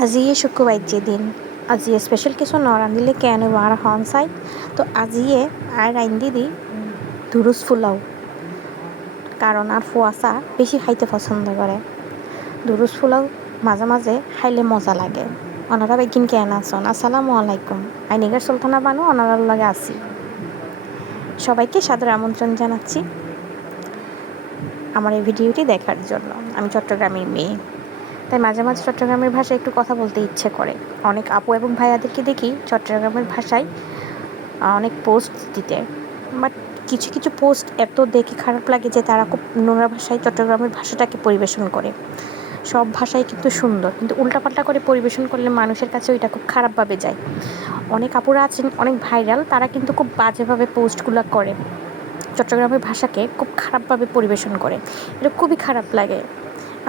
আজিয়ে শুক্ৰবাৰৰ দিন আজিয়ে স্পেশাল কিছু নৰান্ধিলে কেন আর হন চাই তো আজিয়ে আর রান্ধি দি দুরুস ফুলাও কারণ আর ফুয়াশা বেশি খাইতে পছন্দ করে। দুরুস ফুলাও মাঝে মাঝে খাইলে মজা লাগে। ওনারা বেগিন কেন আসন আসসালামু আলাইকুম আইনিগার সুলতানা বানু ওনারার লগে আসি। সবাইকে সাদর আমন্ত্রণ জানাচ্ছি আমার এই ভিডিওটি দেখার জন্য। আমি চট্টগ্রামের মেয়ে, তাই মাঝে মাঝে চট্টগ্রামের ভাষায় একটু কথা বলতে ইচ্ছে করে। অনেক আপু এবং ভাইয়াদেরকে দেখি চট্টগ্রামের ভাষায় অনেক পোস্ট দিতে, বাট কিছু কিছু পোস্ট এত দেখে খারাপ লাগে যে তারা খুব নোংরা ভাষায় চট্টগ্রামের ভাষাটাকে পরিবেশন করে। সব ভাষাই কিন্তু সুন্দর, কিন্তু উল্টাপাল্টা করে পরিবেশন করলে মানুষের কাছে ওইটা খুব খারাপভাবে যায়। অনেক আপুরা আছেন অনেক ভাইরাল, তারা কিন্তু খুব বাজেভাবে পোস্টগুলো করে, চট্টগ্রামের ভাষাকে খুব খারাপভাবে পরিবেশন করে। এটা খুবই খারাপ লাগে।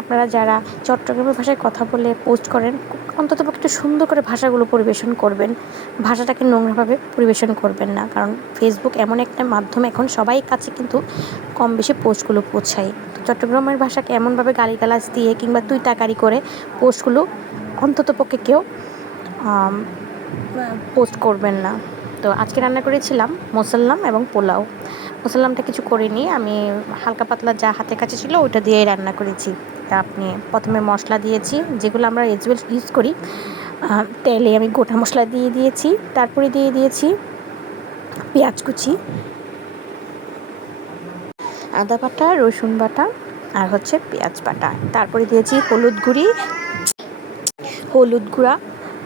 আপনারা যারা চট্টগ্রামের ভাষায় কথা বলে পোস্ট করেন, অন্তত একটু সুন্দর করে ভাষাগুলো পরিবেশন করবেন, ভাষাটাকে নোংরাভাবে পরিবেশন করবেন না। কারণ ফেসবুক এমন একটা মাধ্যম, এখন সবাই কাছে কিন্তু কম বেশি পোস্টগুলো পৌঁছায়। তো চট্টগ্রামের ভাষাকে এমনভাবে গালিগালাজ দিয়ে কিংবা তুই তাকারি করে পোস্টগুলো অন্ততপক্ষে কেউ পোস্ট করবেন না। তো আজকে রান্না করেছিলাম মোসাল্লাম এবং পোলাও। মোসাল্লামটা কিছু করিনি, আমি হালকা পাতলা যা হাতের কাছে ছিল ওইটা দিয়েই রান্না করেছি। তা আপনি প্রথমে মশলা দিয়েছি, যেগুলো আমরা ইউজ করি, তেলে আমি গোটা মশলা দিয়ে দিয়েছি। তারপরে দিয়ে দিয়েছি পেঁয়াজ কুচি, আদা বাটা, রসুন বাটা আর হচ্ছে পেঁয়াজ বাটা। তারপরে দিয়েছি হলুদ গুঁড়া।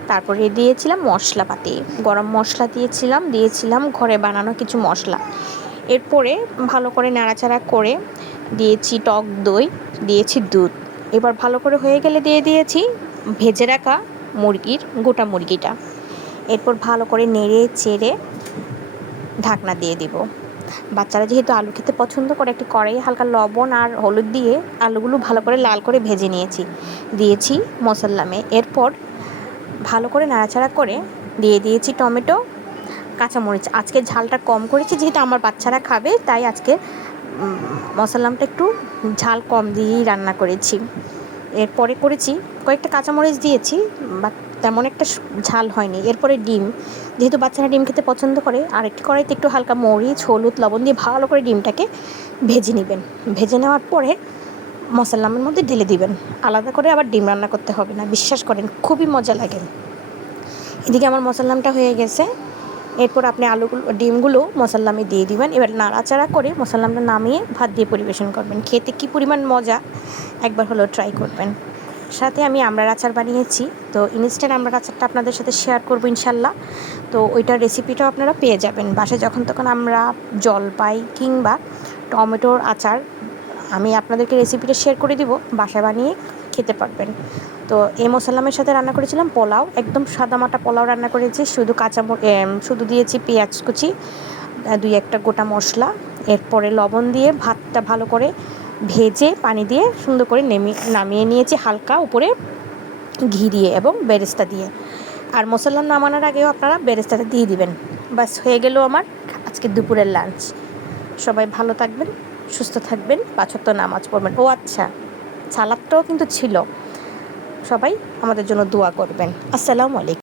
তারপরে দিয়েছিলাম মশলাপাতি, গরম মশলা দিয়েছিলাম ঘরে বানানো কিছু মশলা। এরপরে ভালো করে নাড়াচাড়া করে দিয়েছি টক দই, দিয়েছি দুধ। এবার ভালো করে হয়ে গেলে দিয়ে দিয়েছি ভেজে রাখা গোটা মুরগিটা। এরপর ভালো করে নেড়ে চেড়ে ঢাকনা দিয়ে দিব। বাচ্চারা যেহেতু আলু খেতে পছন্দ করে, একটি কড়াইয়ে হালকা লবণ আর হলুদ দিয়ে আলুগুলো ভালো করে লাল করে ভেজে নিয়েছি, দিয়েছি মশলামে। এরপর ভালো করে নাড়াচাড়া করে দিয়ে দিয়েছি টমেটো, কাঁচামরিচ। আজকে ঝালটা কম করেছি যেহেতু আমার বাচ্চারা খাবে, তাই আজকে মশলামটা একটু ঝাল কম দিয়েই রান্না করেছি। এরপরে করেছি কয়েকটা কাঁচামরিচ দিয়েছি, বা তেমন একটা ঝাল হয়নি। এরপরে ডিম, যেহেতু বাচ্চারা ডিম খেতে পছন্দ করে, আর একটি কড়াইতে একটু হালকা মরিচ, হলুদ, লবণ দিয়ে ভালো করে ডিমটাকে ভেজে নেবেন। ভেজে নেওয়ার পরে মশলামের মধ্যে ঢেলে দিবেন। আলাদা করে আবার ডিম রান্না করতে হবে না, বিশ্বাস করেন খুবই মজা লাগে। এদিকে আমার মশলামটা হয়ে গেছে। এরপর আপনি ডিমগুলো মশলামে দিয়ে দিবেন। এবার নাড়াচাড়া করে মশলামটা নামিয়ে ভাত দিয়ে পরিবেশন করবেন। খেতে কী পরিমাণ মজা, একবার হলেও ট্রাই করবেন। সাথে আমি আমড়ার আচার বানিয়েছি, তো ইনস্ট্যান্ট আমড়ার আচারটা আপনাদের সাথে শেয়ার করবো ইনশাল্লাহ। তো ওইটার রেসিপিটাও আপনারা পেয়ে যাবেন বাসায়। যখন তখন আমরা জলপাই কিংবা টমেটোর আচার আমি আপনাদেরকে রেসিপিটা শেয়ার করে দিব, বাসায় বানিয়ে খেতে পারবেন। তো এই মশলামের সাথে রান্না করেছিলাম পোলাও, একদম সাদামাটা পোলাও রান্না করেছি। শুধু দিয়েছি পেঁয়াজ কুচি, দুই একটা গোটা মশলা। এরপরে লবণ দিয়ে ভাতটা ভালো করে ভেজে পানি দিয়ে সুন্দর করে নামিয়ে নিয়েছি, হালকা উপরে ঘি দিয়ে এবং বেরেস্তা দিয়ে। আর মশলা নামানোর আগেও আপনারা বেরেস্তাটা দিয়ে দিবেন। বাস হয়ে গেল আমার আজকে দুপুরের লাঞ্চ। সবাই ভালো থাকবেন, সুস্থ থাকবেন, 5 ওয়াক্ত নামাজ পড়বেন। ও আচ্ছা, সালাদটাও কিন্তু ছিল। সবাই আমাদের জন্য দোয়া করবেন। আসসালামু আলাইকুম।